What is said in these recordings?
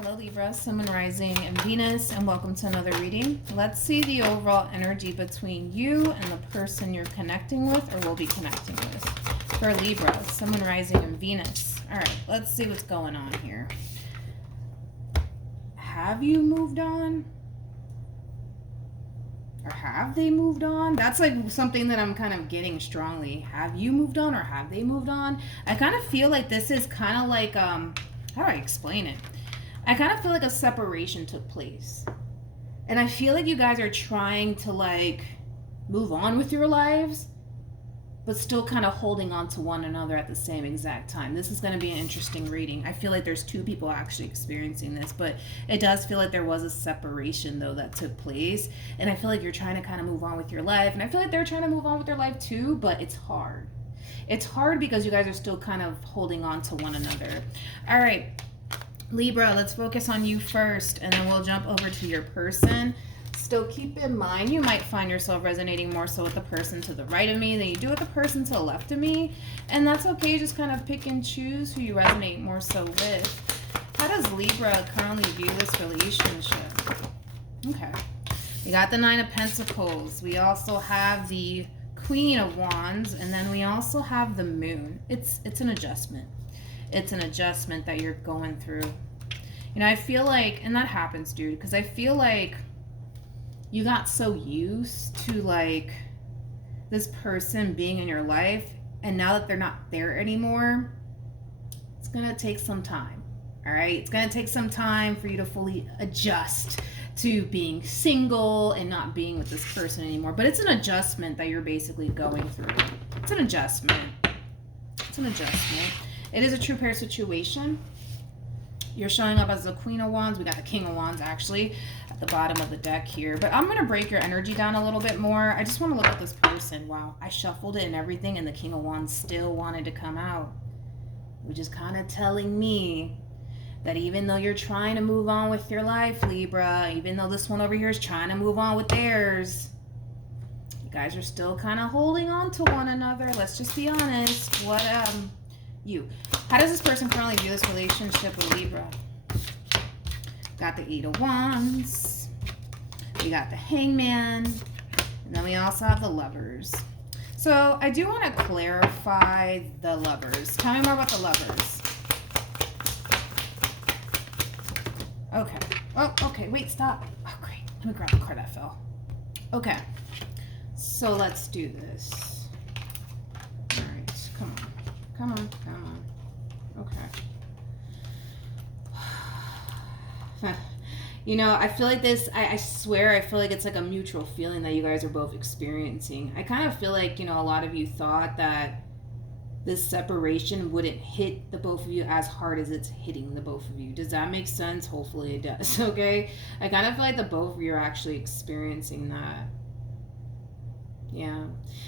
Hello Libra, Sun, Moon, Rising, and Venus, and welcome to another reading. Let's see the overall energy between you and the person you're connecting with or will be connecting with. For Libra, Sun, Moon, Rising, and Venus. All right, let's see what's going on here. Have you moved on? Or have they moved on? That's like something that I'm kind of getting strongly. Have you moved on or have they moved on? I kind of feel like this is kind of like, how do I explain it? I kind of feel like a separation took place. And I feel like you guys are trying to like move on with your lives, but still kind of holding on to one another at the same exact time. This is going to be an interesting reading. I feel like there's two people actually experiencing this, but it does feel like there was a separation though that took place. And I feel like you're trying to kind of move on with your life. And I feel like they're trying to move on with their life too, but it's hard. It's hard because you guys are still kind of holding on to one another. All right. Libra, let's focus on you first, and then we'll jump over to your person. Still keep in mind, you might find yourself resonating more so with the person to the right of me than you do with the person to the left of me. And that's okay, just kind of pick and choose who you resonate more so with. How does Libra currently view this relationship? Okay. We got the Nine of Pentacles. We also have the Queen of Wands, and then we also have the Moon. It's an adjustment. It's an adjustment that you're going through. You know, I feel like, and that happens, dude, because I feel like you got so used to like this person being in your life, and now that they're not there anymore, it's gonna take some time. All right, it's gonna take some time for you to fully adjust to being single and not being with this person anymore. But it's an adjustment that you're basically going through. It's an adjustment. It's an adjustment. It is a true pair situation. You're showing up as the Queen of Wands. We got the King of Wands actually at the bottom of the deck here. But I'm going to break your energy down a little bit more. I just want to look at this person. Wow, I shuffled it and everything, and the King of Wands still wanted to come out. Which is kind of telling me that even though you're trying to move on with your life, Libra, even though this one over here is trying to move on with theirs, you guys are still kind of holding on to one another. Let's just be honest. How does this person currently view this relationship with Libra? Got the Eight of Wands. We got the Hangman. And then we also have the Lovers. So I do want to clarify the Lovers. Tell me more about the Lovers. Okay. Oh, okay. Wait, stop. Oh, great. Let me grab the card that fell. Okay. So let's do this. All right. Come on. Come on, come on. Okay. You know, I feel like this, I swear, I feel like it's like a mutual feeling that you guys are both experiencing. I kind of feel like, you know, a lot of you thought that this separation wouldn't hit the both of you as hard as it's hitting the both of you. Does that make sense? Hopefully it does, okay? I kind of feel like the both of you are actually experiencing that. Yeah,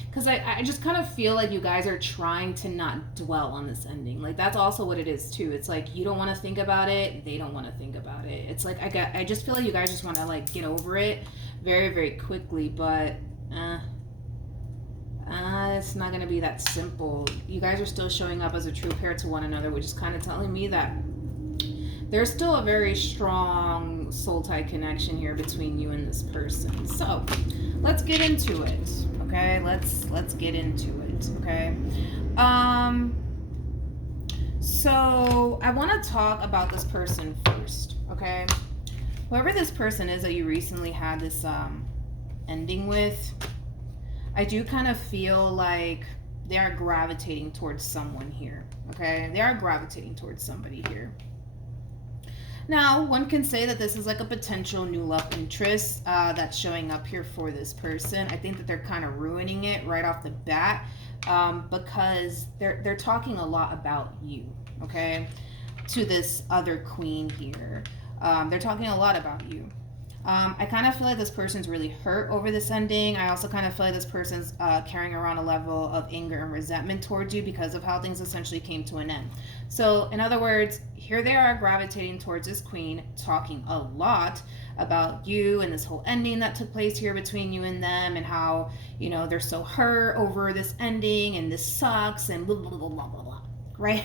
because I just kind of feel like you guys are trying to not dwell on this ending. Like, that's also what it is too. It's like you don't want to think about it, they don't want to think about it. It's like I just feel like you guys just want to like get over it very, very quickly, but it's not going to be that simple. You guys are still showing up as a true pair to one another, which is kind of telling me that there's still a very strong soul tie connection here between you and this person. So let's get into it. Okay, let's get into it. Okay. So I want to talk about this person first. Okay, whoever this person is that you recently had this ending with, I do kind of feel like they are gravitating towards someone here. Okay, they are gravitating towards somebody here. Now, one can say that this is like a potential new love interest that's showing up here for this person. I think that they're kind of ruining it right off the bat because they're talking a lot about you, okay, to this other queen here. They're talking a lot about you. I kind of feel like this person's really hurt over this ending. I also kind of feel like this person's carrying around a level of anger and resentment towards you because of how things essentially came to an end. So in other words, here they are gravitating towards this queen, talking a lot about you and this whole ending that took place here between you and them, and how, you know, they're so hurt over this ending and this sucks and blah, blah, blah, blah, blah, blah, right?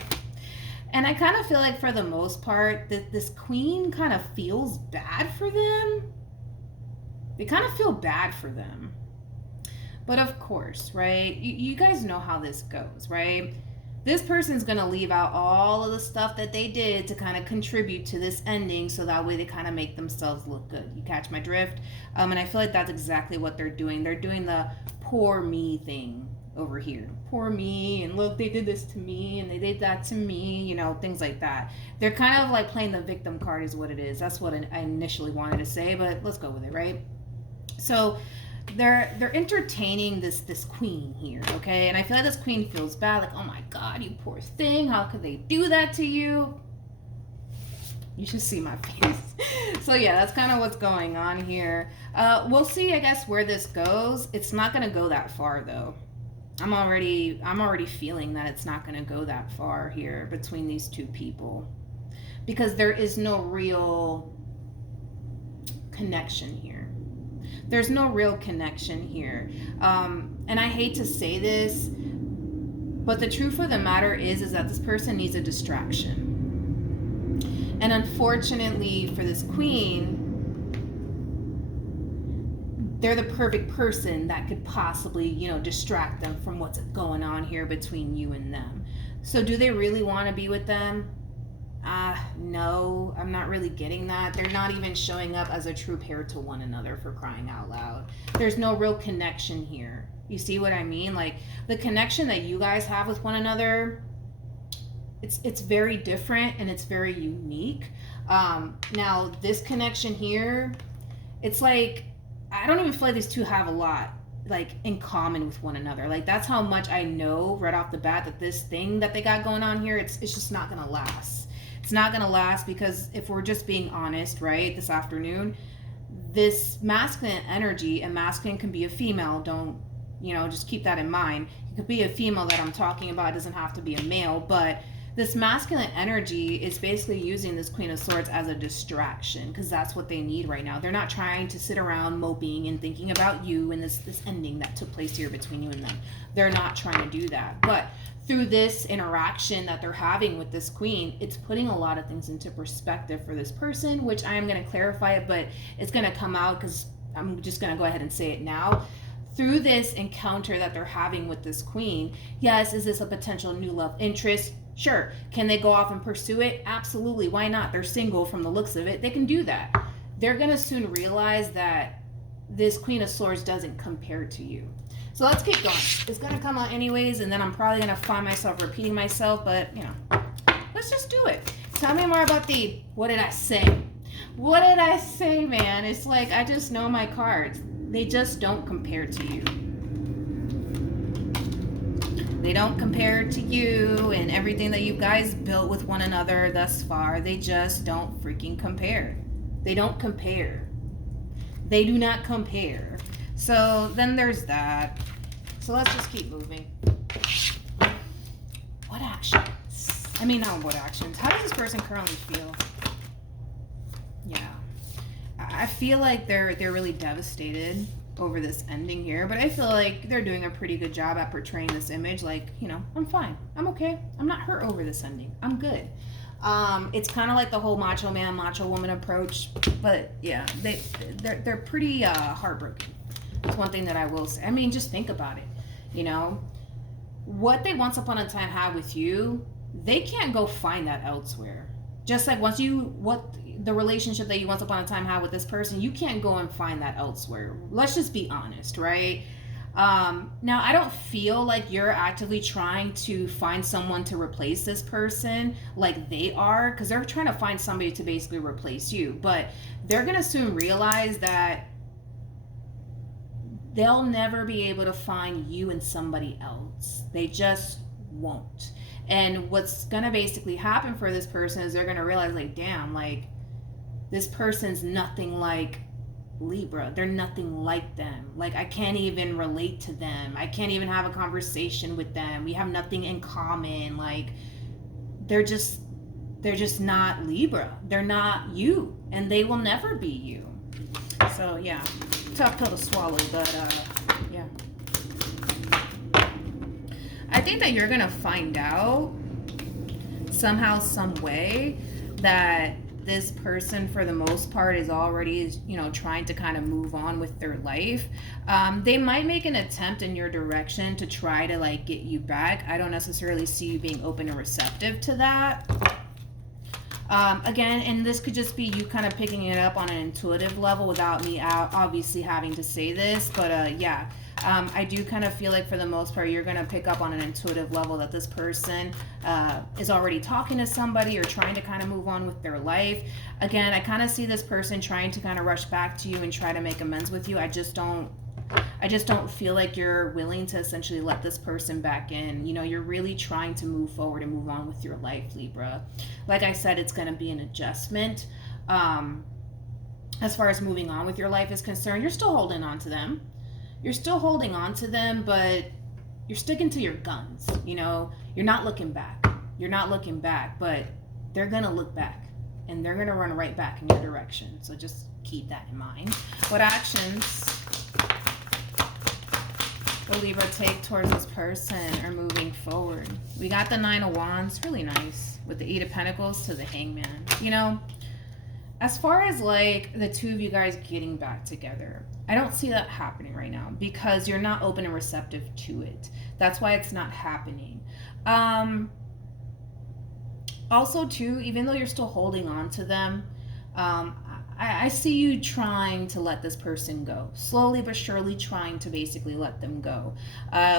And I kind of feel like for the most part that this queen kind of feels bad for them. They kind of feel bad for them. But of course, right? You guys know how this goes, right? This person's going to leave out all of the stuff that they did to kind of contribute to this ending, so that way they kind of make themselves look good. You catch my drift? And I feel like that's exactly what they're doing. They're doing the poor me thing over here. Poor me, and look, they did this to me, and they did that to me, you know, things like that. They're kind of like playing the victim card is what it is. That's what I initially wanted to say, but let's go with it, right? So they're entertaining this queen here, okay? And I feel like this queen feels bad, like, oh my god, you poor thing, how could they do that to you? You should see my face. So yeah, that's kind of what's going on here. We'll see, I guess, where this goes. It's not gonna go that far though. I'm already feeling that it's not gonna go that far here between these two people, because there is no real connection here. There's no real connection here. And I hate to say this, but the truth of the matter is that this person needs a distraction. And unfortunately for this queen, they're the perfect person that could possibly, you know, distract them from what's going on here between you and them. So do they really want to be with them? No, I'm not really getting that. They're not even showing up as a true pair to one another, for crying out loud. There's no real connection here. You see what I mean? Like, the connection that you guys have with one another, it's very different and it's very unique. Now, this connection here, it's like, I don't even feel like these two have a lot like in common with one another. Like, that's how much I know right off the bat that this thing that they got going on here, it's just not gonna last. It's not going to last, because if we're just being honest, right, this afternoon, this masculine energy, and masculine can be a female, don't, you know, just keep that in mind. It could be a female that I'm talking about, it doesn't have to be a male, but this masculine energy is basically using this Queen of Swords as a distraction, because that's what they need right now. They're not trying to sit around moping and thinking about you and this ending that took place here between you and them. They're not trying to do that. But through this interaction that they're having with this queen, it's putting a lot of things into perspective for this person, which I am going to clarify it, but it's going to come out because I'm just going to go ahead and say it now. Through this encounter that they're having with this queen, yes, is this a potential new love interest? Sure. Can they go off and pursue it? Absolutely. Why not? They're single from the looks of it. They can do that. They're going to soon realize that this Queen of Swords doesn't compare to you. So let's keep going. It's going to come out anyways, and then I'm probably going to find myself repeating myself, but, you know, let's just do it. Tell me more about the, what did I say? What did I say, man? It's like, I just know my cards. They just don't compare to you. They don't compare to you and everything that you guys built with one another thus far. They just don't freaking compare. They don't compare. They do not compare. So then there's that. So let's just keep moving. What actions? I mean, not what actions. How does this person currently feel? Yeah. I feel like they're really devastated over this ending here, but I feel like they're doing a pretty good job at portraying this image. Like, you know, I'm fine. I'm okay. I'm not hurt over this ending. I'm good. It's kind of like the whole macho man, macho woman approach, but yeah, they're pretty heartbroken. That's one thing that I will say. I mean, just think about it. You know, what they once upon a time had with you, they can't go find that elsewhere. Just like the relationship that you once upon a time had with this person, you can't go and find that elsewhere. Let's just be honest, right? Now, I don't feel like you're actively trying to find someone to replace this person like they are, because they're trying to find somebody to basically replace you. But they're going to soon realize that they'll never be able to find you and somebody else. They just won't. And what's going to basically happen for this person is they're going to realize, like, damn, like, this person's nothing like Libra. They're nothing like them. Like, I can't even relate to them. I can't even have a conversation with them. We have nothing in common. Like, they're just not Libra. They're not you. And they will never be you. So, yeah. Tough pill to swallow, but, yeah. I think that you're going to find out somehow, some way, that this person for the most part is already, you know, trying to kind of move on with their life. They might make an attempt in your direction to try to like get you back. I don't necessarily see you being open and receptive to that. Again, and this could just be you kind of picking it up on an intuitive level without me obviously having to say this, but yeah. I do kind of feel like for the most part you're going to pick up on an intuitive level that this person is already talking to somebody or trying to kind of move on with their life. Again, I kind of see this person trying to kind of rush back to you and try to make amends with you. I just don't feel like you're willing to essentially let this person back in. You know, you're really trying to move forward and move on with your life, Libra. Like I said, it's going to be an adjustment. As far as moving on with your life is concerned, you're still holding on to them. You're still holding on to them, but you're sticking to your guns. You know, you're not looking back. You're not looking back, but they're going to look back and they're going to run right back in your direction. So just keep that in mind. What actions will Libra take towards this person or moving forward? We got the 9 of Wands, really nice, with the 8 of Pentacles to the Hangman. You know, as far as like the two of you guys getting back together, I don't see that happening right now because you're not open and receptive to it. That's why it's not happening. Also too, even though you're still holding on to them, I see you trying to let this person go. Slowly but surely trying to basically let them go.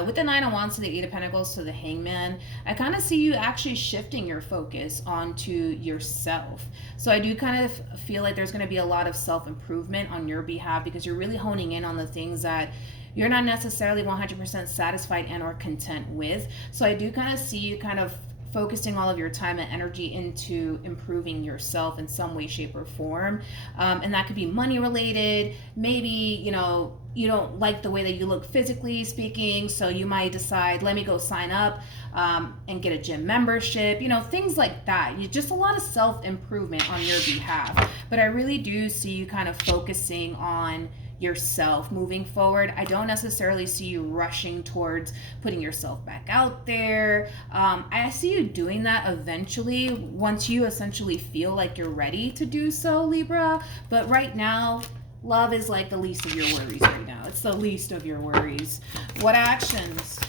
With the 9 of Wands to the 8 of Pentacles to the Hangman, I kind of see you actually shifting your focus onto yourself. So I do kind of feel like there's going to be a lot of self-improvement on your behalf because you're really honing in on the things that you're not necessarily 100% satisfied and or content with. So I do kind of see you kind of focusing all of your time and energy into improving yourself in some way, shape, or form. And that could be money related. Maybe, you know, you don't like the way that you look physically speaking, so you might decide, let me go sign up and get a gym membership, you know, things like that. Just a lot of self-improvement on your behalf. But I really do see you kind of focusing on yourself moving forward. I don't necessarily see you rushing towards putting yourself back out there. I see you doing that eventually once you essentially feel like you're ready to do so, Libra. But right now, love is like the least of your worries right now. It's the least of your worries. What actions?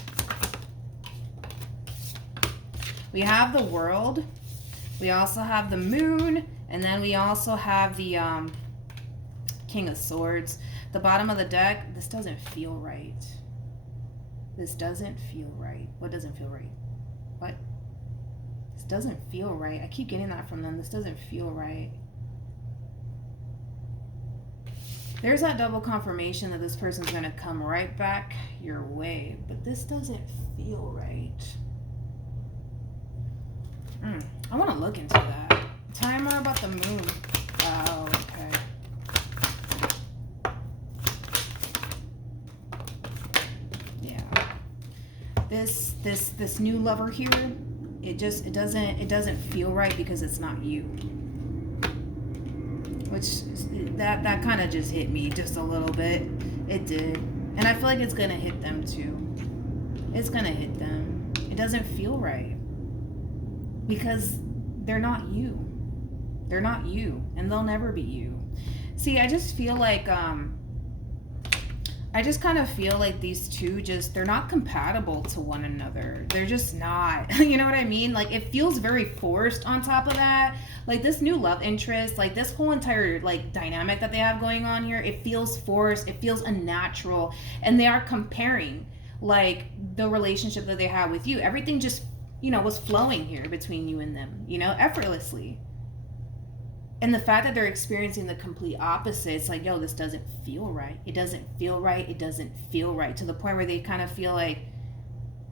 We have the World. We also have the Moon. And then we also have the King of Swords. The bottom of the deck, this doesn't feel right. This doesn't feel right. What doesn't feel right? What? This doesn't feel right. I keep getting that from them. This doesn't feel right. There's that double confirmation that this person's going to come right back your way. But this doesn't feel right. I want to look into that. Tell me more about the Moon. Oh, okay. This new lover here, it doesn't feel right because it's not you. Which that kind of just hit me just a little bit. It did. And I feel like it's gonna hit them too. It's gonna hit them. It doesn't feel right. Because they're not you. They're not you. And they'll never be you. See, I just feel like I just kind of feel like these two they're not compatible to one another. They're just not. You know what I mean? Like, it feels very forced on top of that. Like, this new love interest, like, this whole entire, like, dynamic that they have going on here, it feels forced. It feels unnatural. And they are comparing, like, the relationship that they have with you. Everything just, you know, was flowing here between you and them, you know, effortlessly. And the fact that they're experiencing the complete opposite, it's like, yo, this doesn't feel right. It doesn't feel right. It doesn't feel right. To the point where they kind of feel like,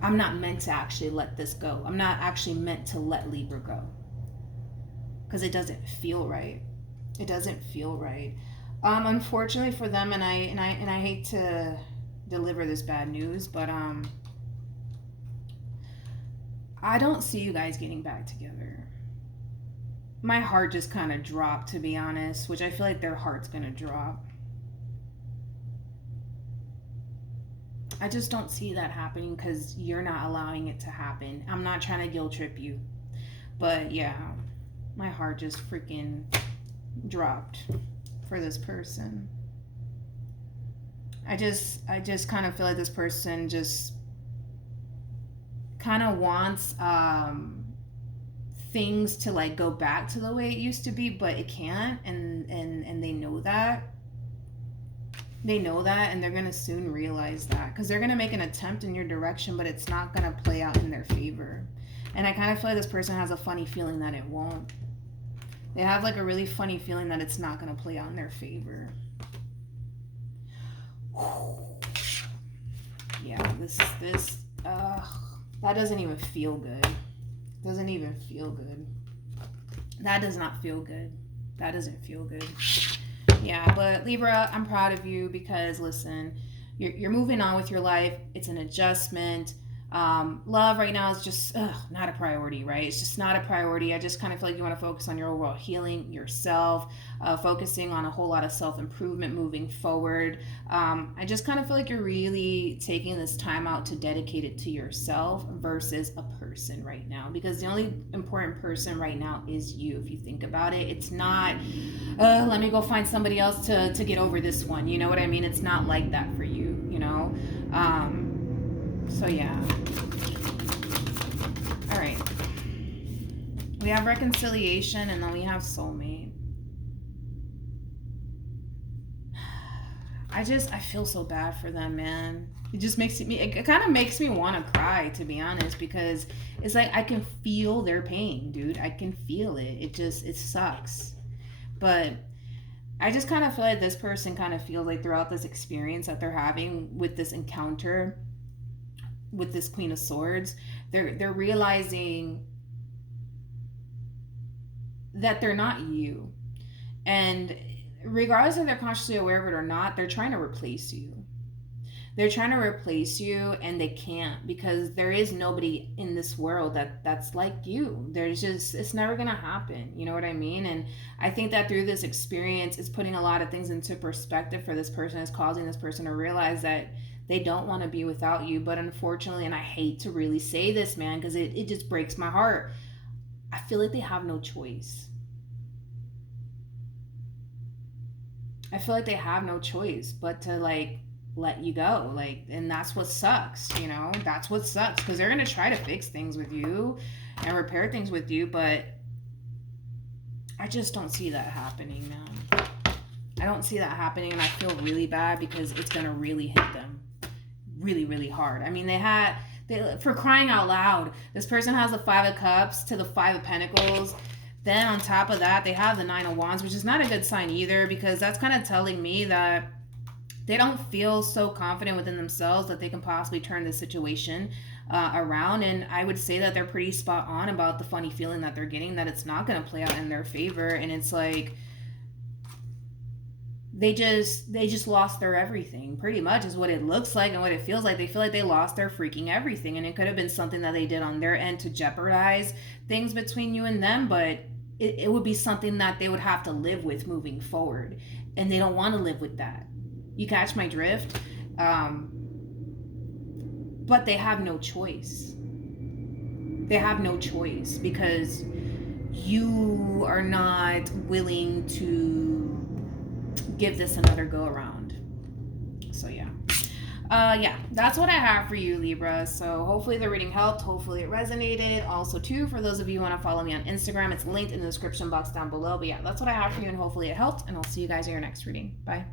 I'm not meant to actually let this go. I'm not actually meant to let Libra go. Because it doesn't feel right. It doesn't feel right. Unfortunately for them, and I hate to deliver this bad news, but I don't see you guys getting back together. My heart just kind of dropped, to be honest, which I feel like their heart's going to drop. I just don't see that happening because you're not allowing it to happen. I'm not trying to guilt trip you. But yeah, my heart just freaking dropped for this person. I just kind of feel like this person just kind of wants things to like go back to the way it used to be, but it can't, and they know that. They know that, and they're going to soon realize that, because they're going to make an attempt in your direction, but it's not going to play out in their favor. And I kind of feel like this person has a funny feeling that it won't. They have like a really funny feeling that it's not going to play out in their favor. Yeah, that doesn't even feel good. Doesn't even feel good. That does not feel good. That doesn't feel good. Yeah, but Libra, I'm proud of you, because listen, you're moving on with your life. It's an adjustment. Love right now is just not a priority, right? It's just not a priority. I just kind of feel like you want to focus on your overall healing, yourself, focusing on a whole lot of self-improvement moving forward. I just kind of feel like you're really taking this time out to dedicate it to yourself versus a person right now, because the only important person right now is you. If you think about it, it's not, let me go find somebody else to get over this one. You know what I mean? It's not like that for you, you know? So yeah. All right. We have reconciliation, and then we have soulmate. I feel so bad for them, man. It kind of makes me want to cry, to be honest, because it's like I can feel their pain, dude. I can feel it. It sucks. But I just kind of feel like this person kind of feels like throughout this experience that they're having with this encounter with this Queen of Swords, they're realizing that they're not you. And regardless if they're consciously aware of it or not, they're trying to replace you. They're trying to replace you, and they can't, because there is nobody in this world that's like you. It's never gonna happen. You know what I mean? And I think that through this experience, it's putting a lot of things into perspective for this person. It's causing this person to realize that they don't want to be without you. But unfortunately, and I hate to really say this, man, because it just breaks my heart, I feel like they have no choice. I feel like they have no choice but to like let you go, like, and that's what sucks, you know? That's what sucks, because they're gonna try to fix things with you and repair things with you, but I just don't see that happening, man. I don't see that happening, and I feel really bad, because it's gonna really hit them really, really hard. I mean, for crying out loud, this person has the 5 of Cups to the 5 of Pentacles. Then on top of that, they have the 9 of Wands, which is not a good sign either, because that's kind of telling me that they don't feel so confident within themselves that they can possibly turn this situation around. And I would say that they're pretty spot on about the funny feeling that they're getting, that it's not going to play out in their favor. And it's like they just lost their everything, pretty much is what it looks like and what it feels like. They feel like they lost their freaking everything, and it could have been something that they did on their end to jeopardize things between you and them, but it would be something that they would have to live with moving forward, and they don't want to live with that. You catch my drift? But they have no choice. They have no choice, because you are not willing to give this another go around. So yeah. Yeah, that's what I have for you, Libra. So hopefully the reading helped. Hopefully it resonated. Also, too, for those of you who want to follow me on Instagram, it's linked in the description box down below. But yeah, that's what I have for you, and hopefully it helped. And I'll see you guys in your next reading. Bye.